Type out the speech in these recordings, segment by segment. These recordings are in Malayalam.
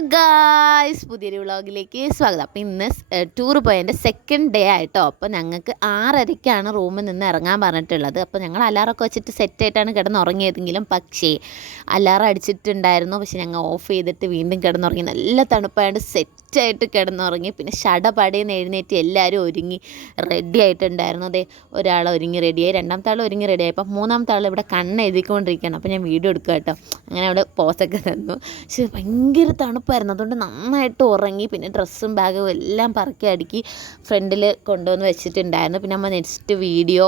ഗായ്സ്, പുതിയൊരു വ്ളോഗിലേക്ക് സ്വാഗതം. അപ്പം ഇന്ന് ടൂർ പോയതിൻ്റെ സെക്കൻഡ് ഡേ ആയിട്ടോ. അപ്പോൾ ഞങ്ങൾക്ക് 6:30-ക്കാണ് റൂമിൽ നിന്ന് ഇറങ്ങാൻ പറഞ്ഞിട്ടുള്ളത്. അപ്പോൾ ഞങ്ങൾ അലാറമൊക്കെ വെച്ചിട്ട് സെറ്റായിട്ടാണ് കിടന്നുറങ്ങിയതെങ്കിലും പക്ഷേ അലാറം അടിച്ചിട്ടുണ്ടായിരുന്നു. പക്ഷേ ഞങ്ങൾ ഓഫ് ചെയ്തിട്ട് വീണ്ടും കിടന്നുറങ്ങി. നല്ല തണുപ്പായതുകൊണ്ട് സെറ്റായിട്ട് കിടന്നുറങ്ങി. പിന്നെ ഷടപടയെന്ന് എഴുന്നേറ്റ് എല്ലാവരും ഒരുങ്ങി റെഡി ആയിട്ടുണ്ടായിരുന്നു. അതെ, ഒരാൾ ഒരുങ്ങി റെഡിയായി, രണ്ടാമത്തെ ആൾ ഒരുങ്ങി റെഡിയായി. അപ്പം മൂന്നാമത്തെ ആൾ ഇവിടെ കണ്ണെഴുതിക്കൊണ്ടിരിക്കുകയാണ്. അപ്പോൾ ഞാൻ വീഡിയോ എടുക്കുക കേട്ടോ. അങ്ങനെ അവിടെ പോസൊക്കെ തന്നു. പക്ഷേ ഭയങ്കര തണുപ്പായിരുന്നു, അതുകൊണ്ട് നന്നായിട്ട് ഉറങ്ങി. പിന്നെ ഡ്രസ്സും ബാഗും എല്ലാം പറക്കി അടുക്കി ഫ്രണ്ടിൽ കൊണ്ടുവന്ന് വെച്ചിട്ടുണ്ടായിരുന്നു. പിന്നെ നമ്മൾ നെക്സ്റ്റ് വീഡിയോ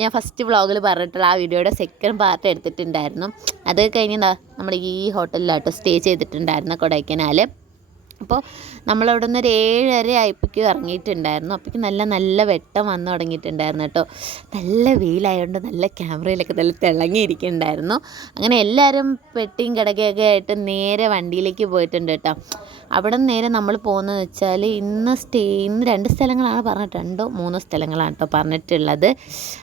ഞാൻ ഫസ്റ്റ് വ്ളോഗിൽ പറഞ്ഞിട്ടുള്ള ആ വീഡിയോയുടെ സെക്കൻഡ് പാർട്ട് എടുത്തിട്ടുണ്ടായിരുന്നു. അത് കഴിഞ്ഞാൽ നമ്മൾ ഈ ഹോട്ടലിലാട്ടോ സ്റ്റേ ചെയ്തിട്ടുണ്ടായിരുന്നു, കൊടൈക്കനാൽ. അപ്പോൾ നമ്മളവിടെ നിന്ന് ഒരു 7:30 ആയപ്പോഴേക്കും ഇറങ്ങിയിട്ടുണ്ടായിരുന്നു. അപ്പോഴേക്കും നല്ല വെട്ടം വന്നു തുടങ്ങിയിട്ടുണ്ടായിരുന്നു കേട്ടോ. നല്ല വെയിലായതുകൊണ്ട് നല്ല ക്യാമറയിലൊക്കെ നല്ല തിളങ്ങിയിരിക്കുന്നുണ്ടായിരുന്നു. അങ്ങനെ എല്ലാവരും പെട്ടിയും കിടക്കയൊക്കെ ആയിട്ട് നേരെ വണ്ടിയിലേക്ക് പോയിട്ടുണ്ട് കേട്ടോ. അവിടെ നിന്ന് നേരെ നമ്മൾ പോകുന്നതെന്ന് വെച്ചാൽ ഇന്ന് 2 സ്ഥലങ്ങളാണ് പറഞ്ഞിട്ട്, 2-3 സ്ഥലങ്ങളാണ് കേട്ടോ പറഞ്ഞിട്ടുള്ളത്.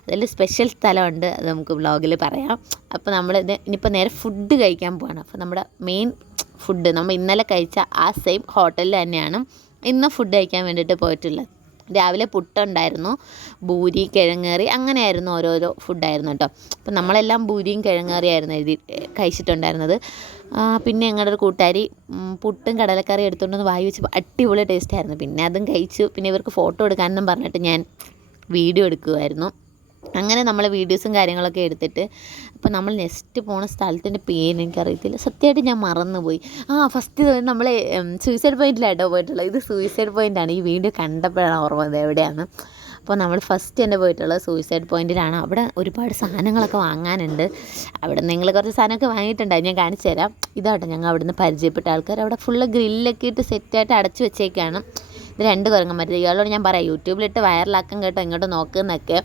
അതിൽ സ്പെഷ്യൽ സ്ഥലമുണ്ട്, അത് നമുക്ക് വ്ളോഗിൽ പറയാം. അപ്പോൾ നമ്മളിത് ഇനിയിപ്പോൾ നേരെ ഫുഡ് കഴിക്കാൻ പോവാണ്. അപ്പോൾ നമ്മുടെ മെയിൻ ഫുഡ് നമ്മൾ ഇന്നലെ കഴിച്ച ആ സെയിം ഹോട്ടലിൽ തന്നെയാണ് ഇന്ന് ഫുഡ് കഴിക്കാൻ വേണ്ടിയിട്ട് പോയിട്ടുള്ളത്. രാവിലെ പുട്ടുണ്ടായിരുന്നു, ബൂരി, കിഴങ്ങേറി, അങ്ങനെയായിരുന്നു ഓരോരോ ഫുഡായിരുന്നു കേട്ടോ. അപ്പം നമ്മളെല്ലാം ബൂരിയും കിഴങ്ങേറിയായിരുന്നു കഴിച്ചിട്ടുണ്ടായിരുന്നത്. പിന്നെ ഞങ്ങളുടെ ഒരു കൂട്ടുകാരി പുട്ടും കടലക്കറി എടുത്തുകൊണ്ടൊന്ന് വായി വെച്ചപ്പോൾ അടിപൊളി ടേസ്റ്റായിരുന്നു. പിന്നെ അതും കഴിച്ചു. പിന്നെ ഇവർക്ക് ഫോട്ടോ എടുക്കാനെന്നും പറഞ്ഞിട്ട് ഞാൻ വീഡിയോ എടുക്കുമായിരുന്നു. അങ്ങനെ നമ്മൾ വീഡിയോസും കാര്യങ്ങളൊക്കെ എടുത്തിട്ട് അപ്പോൾ നമ്മൾ നെക്സ്റ്റ് പോണ സ്ഥലത്തിൻ്റെ പേര് എനിക്കറിയത്തില്ല, സത്യമായിട്ട് ഞാൻ മറന്നുപോയി. ഫസ്റ്റ് നമ്മൾ സൂയിസൈഡ് പോയിൻറ്റിലായിട്ടോ പോയിട്ടുള്ളത്. ഇത് സൂയിസൈഡ് പോയിൻ്റാണ്. ഈ വീഡിയോ കണ്ടപ്പോഴാണ് ഓർമ്മ അത് എവിടെയാണ്. അപ്പോൾ നമ്മൾ ഫസ്റ്റ് തന്നെ പോയിട്ടുള്ളത് സൂയിസൈഡ് പോയിൻറ്റിലാണ്. അവിടെ ഒരുപാട് സാധനങ്ങളൊക്കെ വാങ്ങാനുണ്ട്. അവിടെ നിങ്ങൾ കുറച്ച് സാധനമൊക്കെ വാങ്ങിയിട്ടുണ്ടായി, ഞാൻ കാണിച്ചു തരാം. ഇതാട്ടോ ഞങ്ങൾ അവിടെ നിന്ന് പരിചയപ്പെട്ട ആൾക്കാർ. അവിടെ ഫുള്ള് ഗ്രില്ലൊക്കെ ഇട്ട് സെറ്റായിട്ട് അടച്ചു വെച്ചേക്കാണ്. ഇത് 2 കുരങ്ങന്മാർ. ഇയാളോട് ഞാൻ പറയാം യൂട്യൂബിലിട്ട് വൈറലാക്കാൻ കേട്ടോ, ഇങ്ങോട്ട് നോക്കുന്നൊക്കെ.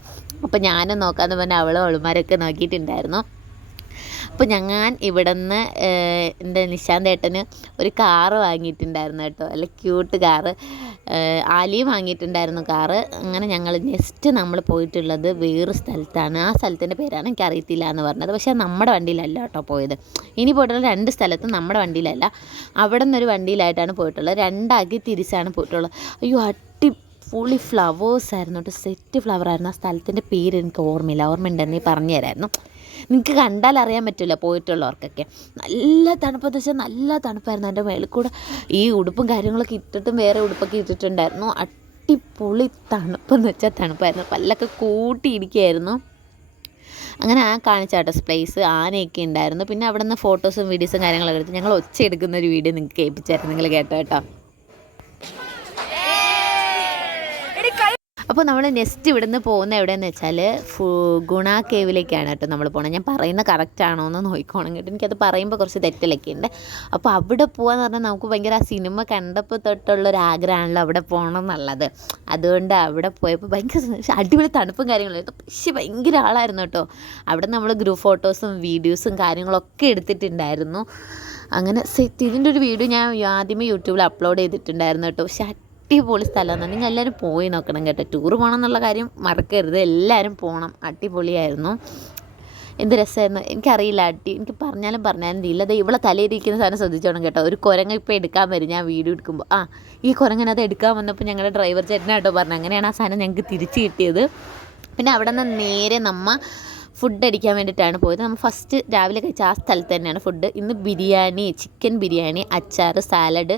അപ്പോൾ ഞാനും നോക്കാമെന്ന് പറഞ്ഞാൽ അവളുമാരൊക്കെ നോക്കിയിട്ടുണ്ടായിരുന്നു. അപ്പോൾ ഞാൻ ഇവിടെ നിന്ന് എൻ്റെ നിശാന്ത് ഏട്ടന് ഒരു കാറ് വാങ്ങിയിട്ടുണ്ടായിരുന്നു കേട്ടോ. അല്ല ക്യൂട്ട് കാറ്. ആലിയും വാങ്ങിയിട്ടുണ്ടായിരുന്നു കാറ്. അങ്ങനെ ഞങ്ങൾ നെക്സ്റ്റ് നമ്മൾ പോയിട്ടുള്ളത് വേറൊരു സ്ഥലത്താണ്. ആ സ്ഥലത്തിൻ്റെ പേരാണ് എനിക്കറിയത്തില്ല എന്ന് പറഞ്ഞത്. പക്ഷേ നമ്മുടെ വണ്ടിയിലല്ല കേട്ടോ പോയത്. ഇനി പോയിട്ടുള്ള 2 സ്ഥലത്തും നമ്മുടെ വണ്ടിയിലല്ല, അവിടെ നിന്നൊരു വണ്ടിയിലായിട്ടാണ് പോയിട്ടുള്ളത്. 2 ആക്കി തിരിച്ചാണ് പോയിട്ടുള്ളത്. അയ്യോ, അടിപൊളി ഫ്ലവേഴ്സായിരുന്നു കേട്ടോ. സെറ്റ് ഫ്ലവറായിരുന്നു. ആ സ്ഥലത്തിൻ്റെ പേര് എനിക്ക് ഓർമ്മയുണ്ടെന്ന് നീ പറഞ്ഞു തരായിരുന്നു. നിങ്ങൾക്ക് കണ്ടാൽ അറിയാൻ പറ്റില്ല പോയിട്ടുള്ളവർക്കൊക്കെ. നല്ല തണുപ്പെന്ന് വെച്ചാൽ നല്ല തണുപ്പായിരുന്നു. എൻ്റെ മേളിൽ കൂടെ ഈ ഉടുപ്പും കാര്യങ്ങളൊക്കെ ഇട്ടിട്ടും വേറെ ഉടുപ്പൊക്കെ ഇട്ടിട്ടുണ്ടായിരുന്നു. അടിപൊളി തണുപ്പെന്ന് വെച്ചാൽ തണുപ്പായിരുന്നു. പല്ലൊക്കെ കൂട്ടിയിരിക്കുകയായിരുന്നു. അങ്ങനെ കാണിച്ചാട്ടോ പ്ലേസ്. ആനയൊക്കെ ഉണ്ടായിരുന്നു. പിന്നെ അവിടെ നിന്ന് ഫോട്ടോസും വീഡിയോസും കാര്യങ്ങളൊക്കെ എടുത്ത് ഞങ്ങൾ ഒച്ച എടുക്കുന്ന ഒരു വീഡിയോ നിങ്ങൾക്ക് കേൾപ്പിച്ചായിരുന്നു. നിങ്ങൾ കേട്ടോ കേട്ടോ. അപ്പോൾ നമ്മൾ നെക്സ്റ്റ് ഇവിടെ നിന്ന് പോകുന്ന എവിടെയെന്ന് വെച്ചാൽ ഗുണ കേവിലേക്കാണ് കേട്ടോ നമ്മൾ പോകണം. ഞാൻ പറയുന്നത് കറക്റ്റ് ആണോ എന്ന് നോക്കിക്കോണം കേട്ടോ. എനിക്കത് പറയുമ്പോൾ കുറച്ച് തെറ്റിലൊക്കെ ഉണ്ട്. അപ്പോൾ അവിടെ പോകാന്ന് പറഞ്ഞാൽ നമുക്ക് ഭയങ്കര ആ സിനിമ കണ്ടപ്പോൾ തൊട്ടുള്ളൊരാഗ്രഹമാണല്ലോ അവിടെ പോകണം എന്നുള്ളത്. അതുകൊണ്ട് അവിടെ പോയപ്പോൾ ഭയങ്കര അടിപൊളി തണുപ്പും കാര്യങ്ങളായിരുന്നു. പക്ഷേ ഭയങ്കര ആളായിരുന്നു കേട്ടോ. അവിടെ നമ്മൾ ഗ്രൂപ്പ് ഫോട്ടോസും വീഡിയോസും കാര്യങ്ങളൊക്കെ എടുത്തിട്ടുണ്ടായിരുന്നു. അങ്ങനെ ഇതിൻ്റെ ഒരു വീഡിയോ ഞാൻ ആദ്യമേ യൂട്യൂബിൽ അപ്ലോഡ് ചെയ്തിട്ടുണ്ടായിരുന്നു കേട്ടോ. പക്ഷേ അടിപൊളി സ്ഥലമാണ്, നിങ്ങൾ എല്ലാവരും പോയി നോക്കണം കേട്ടോ. ടൂർ പോകണം എന്നുള്ള കാര്യം മറക്കരുത്, എല്ലാവരും പോകണം. അടിപൊളിയായിരുന്നു, എന്ത് രസമായിരുന്നു. എനിക്കറിയില്ല, എനിക്ക് പറഞ്ഞാലും ഇല്ല. അത് ഇവിടെ തലയിരിക്കുന്ന സാധനം ശ്രദ്ധിച്ചോണം കേട്ടോ. ഒരു കുരങ്ങ ഇപ്പോൾ എടുക്കാൻ വരും ഞാൻ വീഡിയോ എടുക്കുമ്പോൾ. ഈ കുരങ്ങനത് എടുക്കാൻ വന്നപ്പോൾ ഞങ്ങളുടെ ഡ്രൈവർ ചേട്ടനാട്ടോ പറഞ്ഞു. അങ്ങനെയാണ് ആ സാധനം ഞങ്ങൾക്ക് തിരിച്ച് കിട്ടിയത്. പിന്നെ അവിടെ നിന്ന് നേരെ ഫുഡ് അടിക്കാൻ വേണ്ടിയിട്ടാണ് പോയത്. നമ്മൾ ഫസ്റ്റ് രാവിലെ കഴിച്ച ആ സ്ഥലത്ത് തന്നെയാണ് ഫുഡ്. ഇന്ന് ബിരിയാണി, ചിക്കൻ ബിരിയാണി, അച്ചാർ, സാലഡ്,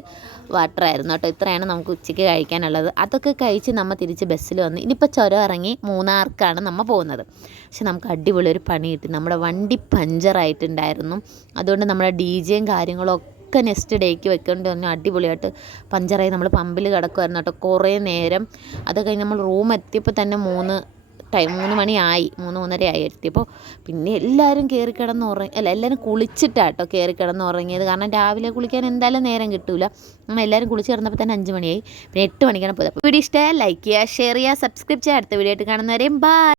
വാട്ടറായിരുന്നു കേട്ടോ. ഇത്രയാണ് നമുക്ക് ഉച്ചയ്ക്ക് കഴിക്കാനുള്ളത്. അതൊക്കെ കഴിച്ച് നമ്മൾ തിരിച്ച് ബസ്സിൽ വന്ന് ഇനിയിപ്പോൾ ചുരം ഇറങ്ങി മൂന്നാർക്കാണ് നമ്മൾ പോകുന്നത്. പക്ഷെ നമുക്ക് അടിപൊളി ഒരു പണി കിട്ടി. നമ്മുടെ വണ്ടി പഞ്ചറായിട്ടുണ്ടായിരുന്നു. അതുകൊണ്ട് നമ്മുടെ DJയും കാര്യങ്ങളൊക്കെ നെക്സ്റ്റ് ഡേക്ക് വെക്കേണ്ടി വന്നു. അടിപൊളിയായിട്ട് പഞ്ചറായി നമ്മൾ പമ്പിൽ കിടക്കുമായിരുന്നു കേട്ടോ കുറേ നേരം. അത് കഴിഞ്ഞ് നമ്മൾ റൂം എത്തിയപ്പോൾ തന്നെ 3 മണിയായി, 3-3:30 ആയി എത്തിയപ്പോൾ. പിന്നെ എല്ലാവരും എല്ലാവരും കുളിച്ചിട്ടാട്ടോ കയറി കിടന്നുറങ്ങിയത്. കാരണം രാവിലെ കുളിക്കാൻ എന്തായാലും നേരം കിട്ടില്ല. നമ്മൾ എല്ലാവരും കുളിച്ച് കിടന്നപ്പോൾ തന്നെ 5 മണിയായി. പിന്നെ 8 മണിക്കാണ് പോയത്. അപ്പോൾ വീഡിയോ ഇഷ്ടമായാൽ ലൈക്ക് ചെയ്യുക, ഷെയർ ചെയ്യുക, സബ്സ്ക്രൈബ് ചെയ്യുക. അടുത്ത വീഡിയോ ആയിട്ട് കാണുന്നവരെയും ബൈ.